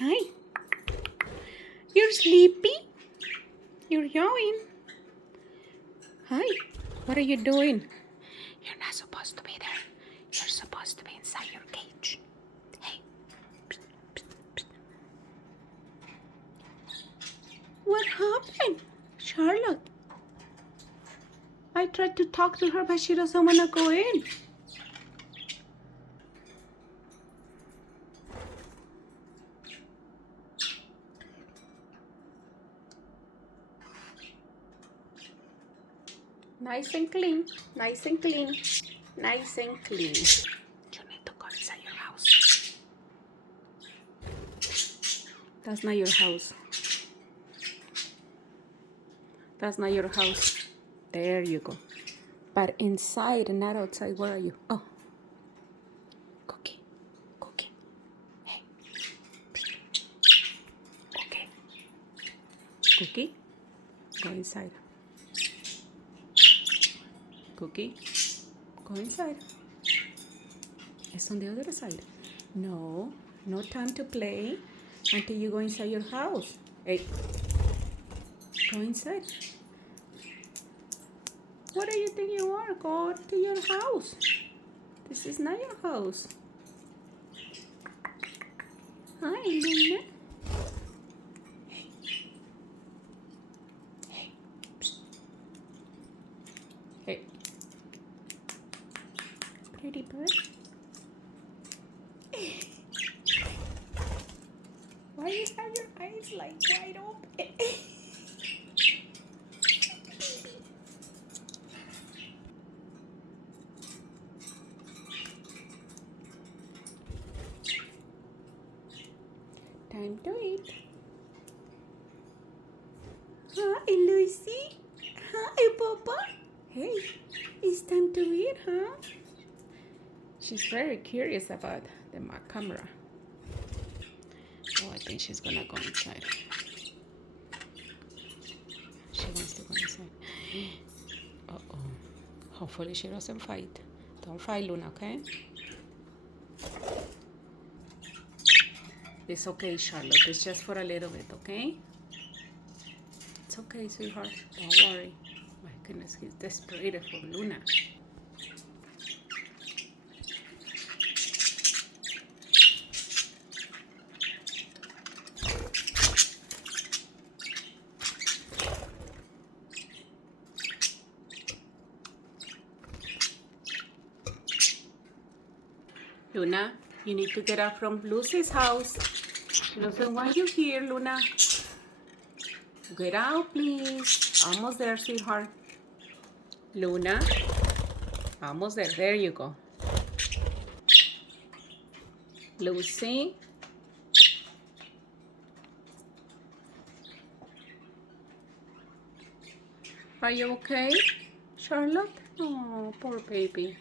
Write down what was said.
Hi. You're sleepy? You're yawning. Hi. What are you doing? You're not supposed to be there. You're supposed to be inside your cage. Hey. Psst, psst, psst. What happened? Charlotte. I tried to talk to her, but she doesn't want to go in. Nice and clean. Nice and clean. Nice and clean. You need to go inside your house. That's not your house. That's not your house. There you go. But inside and not outside, where are you? Oh. Cookie. Cookie. Hey. Okay. Cookie. Go inside. Cookie. Go inside. It's on the other side. No. No time to play until you go inside your house. Hey. Go inside. What do you think you are? Go to your house. This is not your house. Hi, Luna. Hey. Hey. Psst. Hey. Pretty bird. Why you have your eyes like wide open? Time to eat. Hi, Lucy. Hi, Papa. Hey, it's time to eat, huh? She's very curious about the camera. Oh, I think she's gonna go inside. She wants to go inside. Uh-oh. Hopefully she doesn't fight. Don't fight, Luna, okay? It's okay, Charlotte. It's just for a little bit, okay? It's okay, sweetheart. Don't worry. My goodness, he's desperate for Luna. Luna, you need to get out from Lucy's house. She doesn't want you here, Luna. Get out, please. Almost there, sweetheart. Luna, almost there. There you go. Lucy. Are you okay, Charlotte? Oh, poor baby.